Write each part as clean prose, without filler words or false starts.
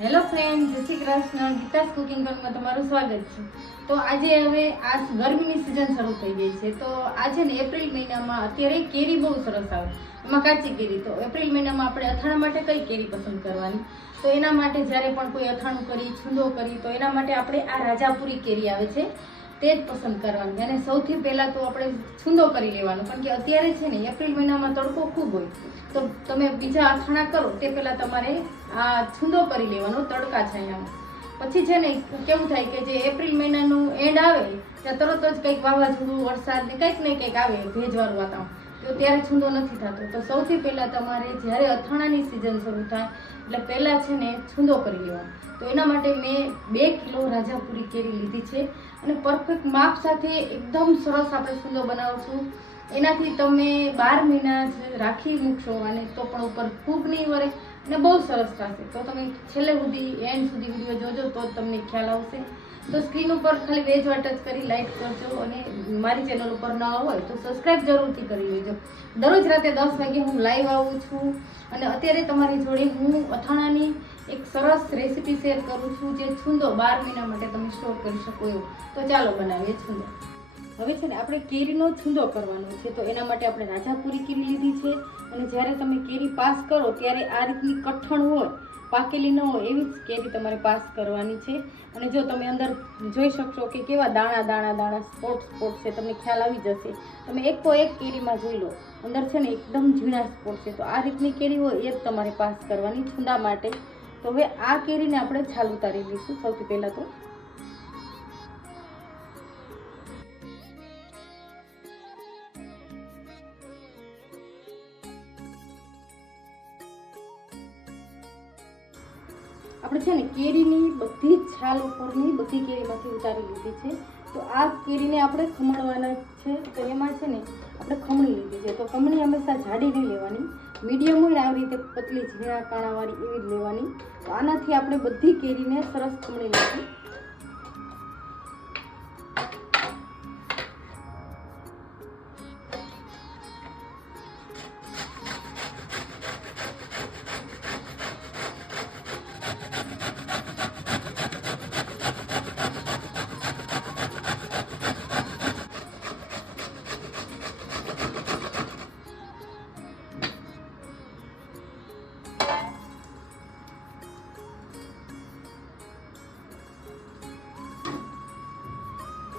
Hello friend, જય Shri Krishna. Geeta's cooking માં તમારું સ્વાગત છે. તો આજે હવે આ ગરમીની સિઝન શરૂ થઈ ગઈ છે. તો આજે ને એપ્રિલ મહિનામાં અત્યારે કેરી બહુ સરસ આવે, એમાં કાચી કેરી. તો એપ્રિલ મહિનામાં આપણે અથાણા માટે કઈ કેરી પસંદ કરવાની? તો એના માટે જ્યારે પણ કોઈ અથાણું કરી, છૂંદો કરી, તો એના માટે આપણે આ રાજાપુરી કેરી આવે છે તે જ પસંદ કરવાની. અને સૌથી પહેલાં તો આપણે છૂંદો કરી લેવાનો, કારણ કે અત્યારે છે ને એપ્રિલ મહિનામાં તડકો ખૂબ હોય. તો તમે બીજા અથાણા કરો તે પહેલાં તમારે આ છૂંદો કરી લેવાનો તડકા છાંયામાં. પછી છે ને કેવું થાય કે જે એપ્રિલ મહિનાનું એન્ડ આવે ત્યાં તરત જ કંઈક વાવાઝોડું, વરસાદ ને કંઈક ને કંઈક આવે, ભેજવાળું વાતાવરણ, તો ત્યારે છૂંદો નથી થતો. તો સૌથી પહેલાં તમારે જ્યારે અથાણાની સિઝન શરૂ થાય એટલે પહેલાં છે ને છૂંદો કરી લેવાનો. તો એના માટે મેં 2 કિલો રાજાપુરી કેરી લીધી છે અને પરફેક્ટ માપ સાથે એકદમ સરસ આપણે છૂંદો બનાવશું. એનાથી તમે 12 મહિના જ રાખી મૂકશો અને તો પણ ઉપર ફૂગ નહીં વળે અને બહુ સરસ થશે. તો તમે છેલ્લે સુધી એન્ડ સુધી વિડીયો જોજો તો જ તમને ખ્યાલ આવશે. તો સ્ક્રીન ઉપર ખાલી 2 જ વાર ટચ કરી લાઈક કરજો અને મારી ચેનલ ઉપર ન હોય તો સબસ્ક્રાઈબ જરૂરથી કરી લેજો. દરરોજ રાતે 10 વાગે હું લાઈવ આવું છું અને અત્યારે તમારી જોડે હું અથાણાની એક સરસ રેસીપી શેર કરું છું, જે છૂંદો 12 મહિના માટે તમે સ્ટોર કરી શકો એવું. તો ચાલો બનાવીએ છૂંદો. હવે છે ને આપણે કેરીનો છૂંદો કરવાનો છે. તો એના માટે આપણે રાજાપુરી કેરી લીધી છે અને જ્યારે તમે કેરી પાસ કરો ત્યારે આ રીતની કઠણ હોય, પાકેલી ન હોય એવી જ કેરી તમારે પાસ કરવાની છે. અને જો તમે અંદર જોઈ શકશો કે કેવા દાણા દાણા દાણા સ્પોટ છે, તમને ખ્યાલ આવી જશે. તમે એક કેરીમાં જોઈ લો, અંદર છે ને એકદમ ઝીણા સ્પોટ છે. તો આ રીતની કેરી હોય એ જ તમારે પાસ કરવાની છૂંદા માટે. તો હવે આ કેરીને આપણે છાલ ઉતારી લઈશું. સૌથી પહેલાં તો આપણે છે ને કેરીની બધી જ છાલ ઉપરની બધી કેરીમાંથી ઉતારી લીધી છે. તો આ કેરીને આપણે ખમણવાના છે. તો એમાં છે ને આપણે ખમણી લીધી છે. તો ખમણી હંમેશા જાડી નહીં લેવાની, મીડિયમ હોય ને આવી રીતે પતલી ઝીણા કાણાવાળી એવી જ લેવાની. તો આનાથી આપણે બધી કેરીને સરસ ખમણી લઈશું.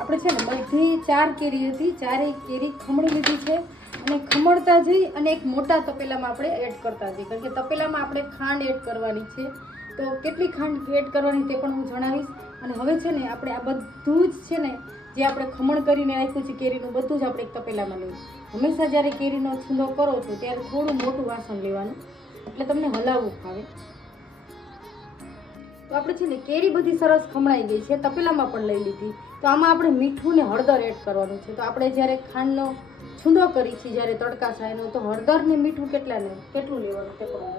આપણે છે ને બધી 4 કેરી હતી, 4 કેરી ખમણી લીધી છે. અને ખમણતા જઈ અને એક મોટા તપેલામાં આપણે એડ કરતા જઈએ, કારણ કે તપેલામાં આપણે ખાંડ એડ કરવાની છે. તો કેટલી ખાંડ એડ કરવાની તે પણ હું જણાવીશ. અને હવે છે ને આપણે આ બધું જ છે ને જે આપણે ખમણ કરીને રાખ્યું છે કેરીનું, બધું જ આપણે એક તપેલામાં લઈએ. હંમેશા જ્યારે કેરીનો છૂંદો કરો છો ત્યારે થોડું મોટું વાસણ લેવાનું, એટલે તમને હલાવવું ફાવે. તો આપણે છે ને કેરી બધી સરસ ખમણાઈ ગઈ છે, તપેલામાં પણ લઈ લીધી. તો આમાં આપણે મીઠું ને હળદર એડ કરવાનું છે. તો આપણે જ્યારે ખાંડનો છૂંદો કરી છે, જ્યારે તડકા છાંયનો, તો હળદર ને મીઠું કેટલું લેવાનું તે પણ.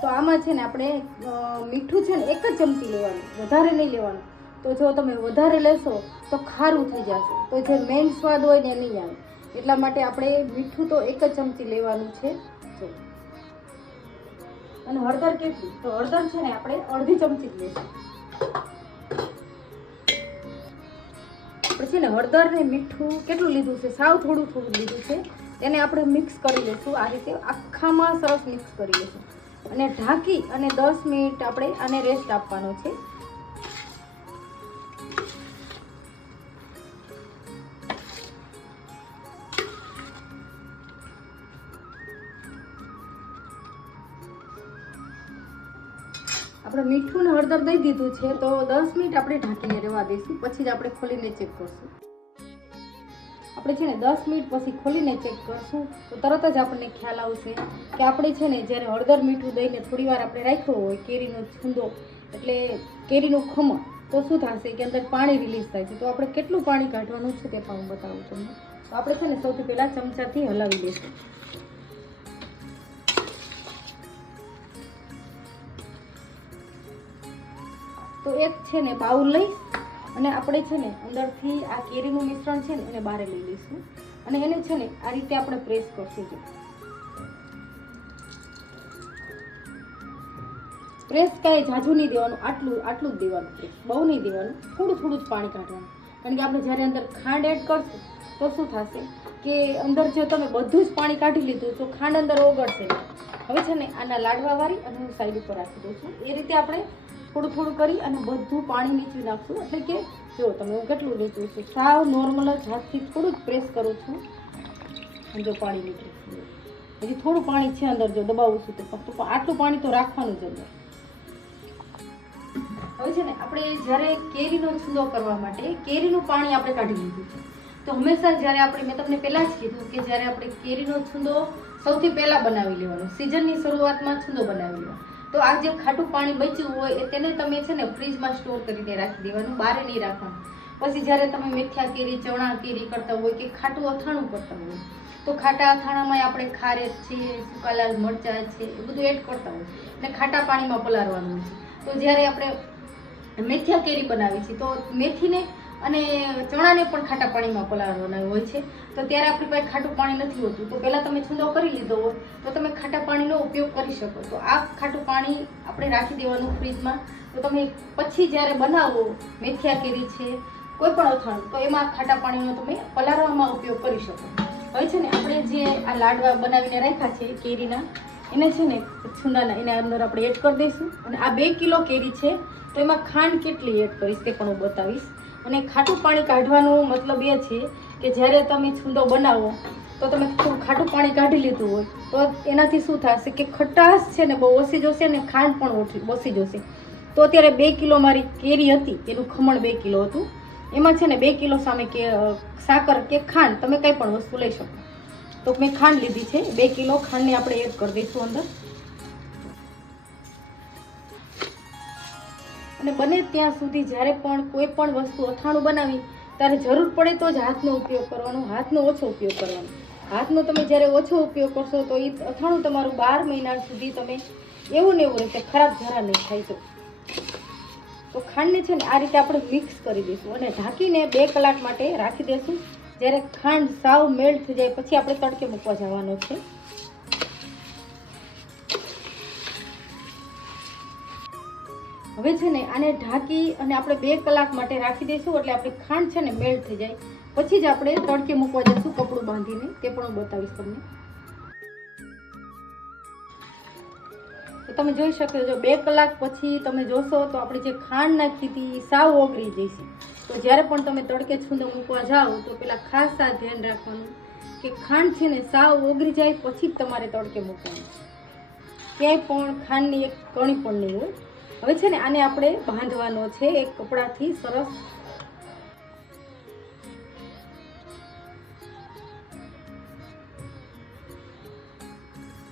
તો આમાં છે ને આપણે મીઠું છે ને 1 જ ચમચી લેવાનું, વધારે નહીં લેવાનું. તો જો તમે વધારે લેશો તો ખારું થઈ જશે, તો જે મેઇન સ્વાદ હોય ને એ નહીં આવે. એટલા માટે આપણે મીઠું તો 1 જ ચમચી લેવાનું છે. અને હળદર કેટલી? તો હળદર છે ને આપણે અડધી ચમચી જ લઈશું. પછી ને હળદર ને મીઠું કેટલું લીધું છે? સાવ થોડું લીધું છે. એને આપણે મિક્સ કરી લઈશું. આ રીતે આખામાં સરસ મિક્સ કરી લઈશું અને ઢાંકી અને 10 મિનિટ આપણે આને રેસ્ટ આપવાનો છે. આપણે મીઠું ને હળદર દઈ દીધું છે. તો 10 મિનિટ આપણે ઢાંકીને રહેવા દઈશું. પછી જ આપણે ખોલીને ચેક કરશું. આપણે છે ને 10 મિનિટ પછી ખોલીને ચેક કરશું તો તરત જ આપણને ખ્યાલ આવશે કે આપણે છે ને જ્યારે હળદર મીઠું દઈને થોડી વાર આપણે રાખ્યો હોય કેરીનો છૂંદો, એટલે કેરીનું ખમણ, તો શું થશે કે અંદર પાણી રિલીઝ થાય છે. તો આપણે કેટલું પાણી કાઢવાનું છે તે પણ હું બતાવું તમને. તો આપણે છે ને સૌથી પહેલાં ચમચાથી હલાવી દઈશું. તો એક છે ને બાઉલ લઈશ અને આપણે છે ને અંદરથી આ કેરીનું મિશ્રણ છે ને એને બહાર લઈ લઈશું અને એને છે ને આ રીતે આપણે પ્રેસ કરશું. પ્રેસ કાંઈ ઝાઝું નહીં દેવાનું, આટલું જ દેવાનું પ્રેસ, બહુ નહીં દેવાનું, થોડું જ પાણી કાઢવાનું. કારણ કે આપણે જ્યારે અંદર ખાંડ એડ કરશું તો શું થશે કે અંદર જો તમે બધું જ પાણી કાઢી લીધું તો ખાંડ અંદર ઓગળશે નહીં. હવે છે ને આના લાડવા વાળી અને હું સાઈડ ઉપર રાખી દઉં છું. એ રીતે આપણે થોડું કરી અને બધું પાણી નીચું નાખશું. એટલે કે જો તમે હું કેટલું નીચું છે, સાવ નોર્મલ જ હાથથી થોડું જ પ્રેસ કરું છું અને જો પાણી નીકળે છે. હજી થોડું પાણી છે અંદર, જો દબાવું છું તો ફક્ત આટલું પાણી તો રાખવાનું જ અંદર. હવે છે ને આપણે જ્યારે કેરીનો છુંદો કરવા માટે કેરીનું પાણી આપણે કાઢી લીધું છે. તો હંમેશા જ્યારે મેં તમને પહેલાં જ કીધું કે જ્યારે આપણે કેરીનો છુંદો સૌથી પહેલાં બનાવી લેવાનો, સિઝનની શરૂઆતમાં છુંદો બનાવી લેવાનો. તો આ જે ખાટું પાણી બચ્યું હોય તેને તમે છે ને ફ્રીજમાં સ્ટોર કરીને રાખી દેવાનું, બહાર નહીં રાખવાનું. પછી જ્યારે તમે મેથિયા કેરી, ચણા કેરી કરતા હોય કે ખાટું અથાણું કરતા હોય તો ખાટા અથાણામાં આપણે ખારેક છે, સૂકા લાલ મરચાં છે, એ બધું એડ કરતા હોય અને ખાટા પાણીમાં પલાળવાનું છે. તો જ્યારે આપણે મેથિયા કેરી બનાવી છે તો મેથીને અને ચણાને પણ ખાટા પાણીમાં પલાળવાના હોય છે. તો ત્યારે આપણી પાસે ખાટું પાણી નથી હોતું, તો પહેલાં તમે છુંદો કરી લીધો હોય તો તમે ખાટા પાણીનો ઉપયોગ કરી શકો. તો આ ખાટું પાણી આપણે રાખી દેવાનું ફ્રીજમાં. તો તમે પછી જ્યારે બનાવો મેથિયા કેરી છે, કોઈ પણ અથાણું, તો એમાં ખાટા પાણીનો તમે પલાળવામાં ઉપયોગ કરી શકો. હવે છે ને આપણે જે આ લાડવા બનાવીને રાખ્યા છે કેરીના, એને છે ને છુંદાના એના અંદર આપણે એડ કરી દઈશું. અને આ 2 કિલો કેરી છે તો એમાં ખાંડ કેટલી એડ કરીશ તે પણ હું બતાવીશ. અને ખાટું પાણી કાઢવાનો મતલબ એ છે કે જ્યારે તમે છુંદો બનાવો તો તમે થોડું ખાટું પાણી કાઢી લીધું હોય તો એનાથી શું થશે કે ખટાશ છે ને બહુ ઓછી જશે અને ખાંડ પણ ઓછી જશે. તો અત્યારે 2 કિલો મારી કેરી હતી, એનું ખમણ 2 કિલો હતું, એમાં છે ને 2 કિલો સામે કે સાકર કે ખાંડ તમે કંઈ પણ વસ્તુ લઈ શકો. તો મેં ખાંડ લીધી છે, 2 કિલો ખાંડને આપણે એડ કરી દઈશું અંદર. અને બને ત્યાં સુધી જ્યારે પણ કોઈ પણ વસ્તુ અથાણું બનાવી ત્યારે જરૂર પડે તો જ હાથનો ઉપયોગ કરવાનો, હાથનો ઓછો ઉપયોગ કરવાનો. હાથનો તમે જ્યારે ઓછો ઉપયોગ કરશો તો એ અથાણું તમારું 12 મહિના સુધી તમે એવું ને એવું રહેશે, ખરાબ જરા નહીં થાય. તો ખાંડને છે ને આ રીતે આપણે મિક્સ કરી દઈશું અને ઢાંકીને 2 કલાક માટે રાખી દઈશું. જ્યારે ખાંડ સાવ મેલ્ટ થઈ જાય પછી આપણે તડકે મૂકવા જવાનો છે. હવે છે ને આને ઢાંકી અને આપણે 2 કલાક માટે રાખી દઈશું. એટલે આપણી ખાંડ છે ને મેલ્ટ થઈ જાય પછી જ આપણે તડકે મૂકવા જઈશું કપડું બાંધીને, તે પણ હું બતાવીશ તમને. તો તમે જોઈ શકો છો 2 કલાક પછી તમે જોશો તો આપણે જે ખાંડ નાખી હતી સાવ ઓગળી જશે. તો જ્યારે પણ તમે તડકે છુંદો મૂકવા જાઓ તો પેલા ખાસ આ ધ્યાન રાખવાનું કે ખાંડ છે ને સાવ ઓગળી જાય પછી જ તમારે તડકે મૂકવાનું. ક્યાંય પણ ખાંડની એક કણી પણ નહીં હોય. હવે છે ને આને આપણે બાંધવાનો છે એક કપડાથી સરસ.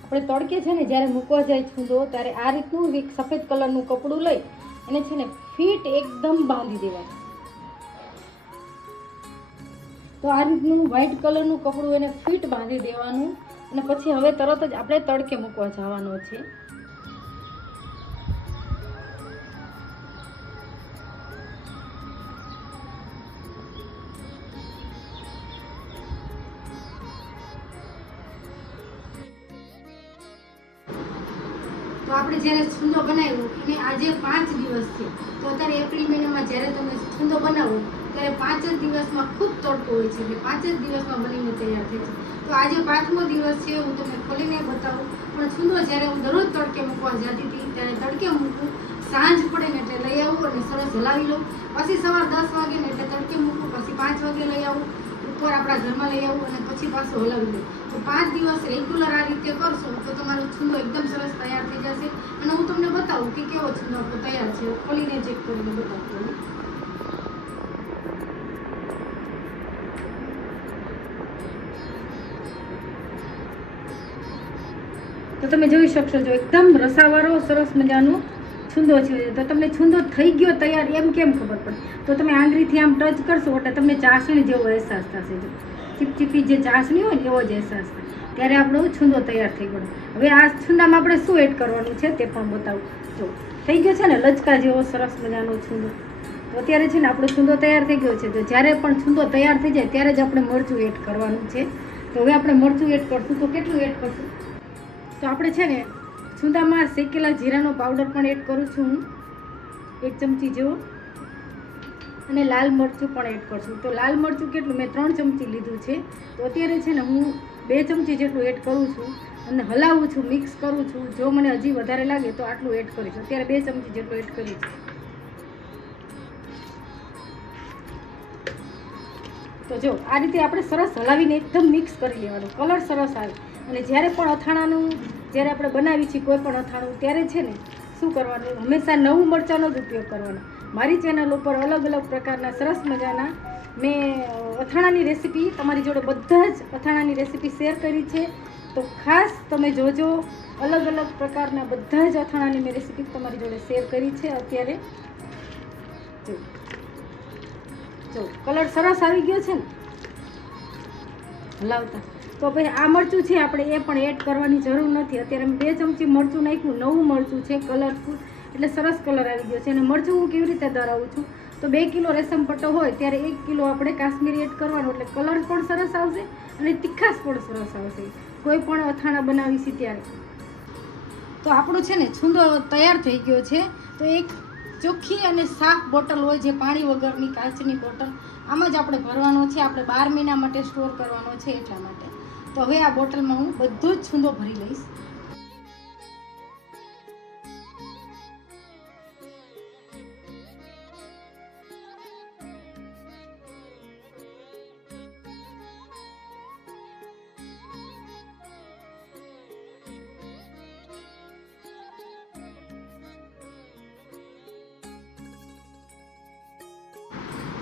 આપણે તડકે છે ને જ્યારે મૂકવા જાય છુંદો ત્યારે આ રીતનું એક સફેદ કલરનું કપડું લઈ એને છે ને ફીટ એકદમ બાંધી દેવાનું. તો આ રીતનું વ્હાઈટ કલરનું કપડું એને ફીટ બાંધી દેવાનું અને પછી હવે તરત જ આપણે તડકે મૂકવા જવાનો છે. તો આપણે જ્યારે છુંદો બનાવ્યો એને આજે 5 દિવસ છે. તો અત્યારે એપ્રિલ મહિનામાં જ્યારે તમે છુંદો બનાવો ત્યારે 5 જ દિવસમાં ખૂબ તડકો હોય છે, એટલે 5 જ દિવસમાં બનીને તૈયાર થાય છે. તો આજે 5મો દિવસ છે, હું તમને ખોલીને બતાવું. પણ છુંદો જ્યારે હું દરરોજ તડકે મૂકવા જતી હતી ત્યારે તડકે મૂકું, સાંજ પડે ને એટલે લઈ આવું અને સરસ હલાવી લઉં. પછી સવાર 10 વાગે ને એટલે તડકે મૂકું, પછી 5 વાગે લઈ આવું, ઉપર આપણા ઘરમાં લઈ આવું અને પછી પાછું હલાવી દઉં. તો 5 દિવસ રેગ્યુલર આ રીતે કરશો તો તમારો છુંદો એકદમ સરસ તૈયાર થઈ જશે. અને હું તમને બતાવું કે કેવો છુંદો આપણો તૈયાર છે, ખોલીને ચેક કરીને બતાવું. તો તમે જોઈ શકશો જો એકદમ રસાવાળો સરસ મજાનો છુંદો છે. તો તમને છુંદો થઈ ગયો તૈયાર એમ કેમ ખબર પડે? તો તમે આંગળીથી આમ ટચ કરશો એટલે તમને ચાસણી જેવો અહેસાસ થશે. જો ચીપચીપી જે ચાસણી હોય ને એવો જ અહેસાસ થાય. ત્યારે આપણો છુંદો તૈયાર થઈ ગયો. હવે આ છુંદામાં આપણે શું એડ કરવાનું છે તે પણ બતાવું. જો થઈ ગયો છે ને લચકા જેવો સરસ મજાનો છુંદો. તો અત્યારે છે ને આપણો છુંદો તૈયાર થઈ ગયો છે. તો જ્યારે પણ છુંદો તૈયાર થઈ જાય ત્યારે જ આપણે મરચું એડ કરવાનું છે. તો હવે આપણે મરચું એડ કરશું. તો કેટલું એડ કરશું? તો આપણે છે ને છુંદામાં શેકેલા જીરાનો પાવડર પણ એડ કરું છું હું 1 ચમચી જેવો, અને લાલ મરચું પણ એડ કરશું. તો લાલ મરચું કેટલું, મેં 3 ચમચી લીધું છે. તો અત્યારે છે ને હું 2 ચમચી જેટલું એડ કરું છું અને હલાવું છું, મિક્સ કરું છું. જો મને હજી વધારે લાગે તો આટલું એડ કરીશ. અત્યારે 2 ચમચી જેટલું એડ કરીશ. તો જો આ રીતે આપણે સરસ હલાવીને એકદમ મિક્સ કરી લેવાનું, કલર સરસ આવે. અને જ્યારે પણ અથાણાનું જ્યારે આપણે બનાવીએ છીએ કોઈ પણ અથાણું, ત્યારે છે ને શું કરવાનું, હંમેશા નવું મરચાંનો જ ઉપયોગ કરવાનો. મારી ચેનલ ઉપર અલગ અલગ પ્રકારના સરસ મજાના મેં અથાણાની રેસીપી તમારી જોડે બધા જ અથાણાની રેસીપી શેર કરી છે. તો ખાસ તમે જોજો, અલગ અલગ પ્રકારના બધા જ અથાણાની મેં રેસીપી તમારી જોડે શેર કરી છે. અત્યારે જો કલર સરસ આવી ગયો છે ને હલાવતા. તો પછી આ મરચું છે આપણે એ પણ એડ કરવાની જરૂર નથી. અત્યારે મેં 2 ચમચી મરચું નાખ્યું, નવું મરચું છે, કલરફુલ, એટલે સરસ કલર આવી ગયો છે. અને મરચું હું કેવી રીતે ધરાવું છું, તો 2 કિલો રેશમ પટ્ટો હોય ત્યારે 1 કિલો આપણે કાશ્મીરી એડ કરવાનો, એટલે કલર પણ સરસ આવશે અને તીખાશ પણ સરસ આવશે કોઈ પણ અથાણા બનાવીશી ત્યારે. તો આપણું છે ને છુંદો તૈયાર થઈ ગયો છે. તો એક ચોખ્ખી અને સાફ બોટલ હોય જે પાણી વગરની કાચની બોટલ, આમાં જ આપણે ભરવાનો છે. આપણે 12 મહિના માટે સ્ટોર કરવાનો છે એટલા માટે. તો હવે આ બોટલમાં હું બધો જ છુંદો ભરી લઈશ.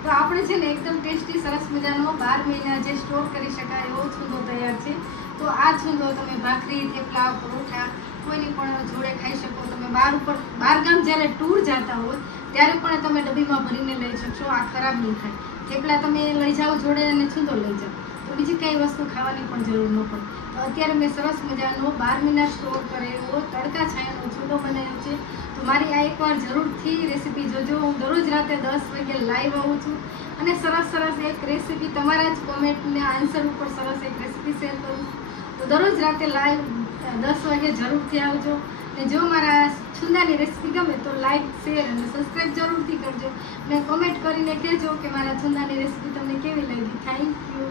તો આપણે છે ને એકદમ ટેસ્ટી સરસ મજાનો 12 મહિના જે સ્ટોર કરી શકાય એવો છુંદો તૈયાર છે. તો આ છુંદો તમે ભાખરી, થેપલા, પરોઠા કોઈની પણ જોડે ખાઈ શકો. તમે બહાર ગામ જ્યારે ટૂર જતા હોય ત્યારે પણ તમે ડબ્બીમાં ભરીને લઈ શકશો, આ ખરાબ નહીં થાય. થેપલા તમે લઈ જાઓ જોડે અને છુંદો લઈ જાઓ, તો બીજી કંઈ વસ્તુ ખાવાની પણ જરૂર ન પડે. તો અત્યારે મેં સરસ મજાનો 12 મહિના સ્ટોર કરેલો તડકા છાયાનો છુંદો બનાવ્યો છે. તો મારી આ એકવાર જરૂરથી રેસીપી જોજો. હું દરરોજ રાતે 10 વાગે લાઈવ આવું છું અને સરસ એક રેસીપી તમારા જ કોમેન્ટને આન્સર ઉપર સરસ એક રેસીપી શેર કરું છું. તો દરરોજ રાતે લાઈવ 10 વાગે જરૂરથી આવજો. અને જો મારા છુંદાની રેસીપી ગમે તો લાઈક, શેર અને સબસ્ક્રાઈબ જરૂરથી કરજો. અને કોમેન્ટ કરીને કહેજો કે મારા છુંદાની રેસીપી તમને કેવી લાગી. Thank you.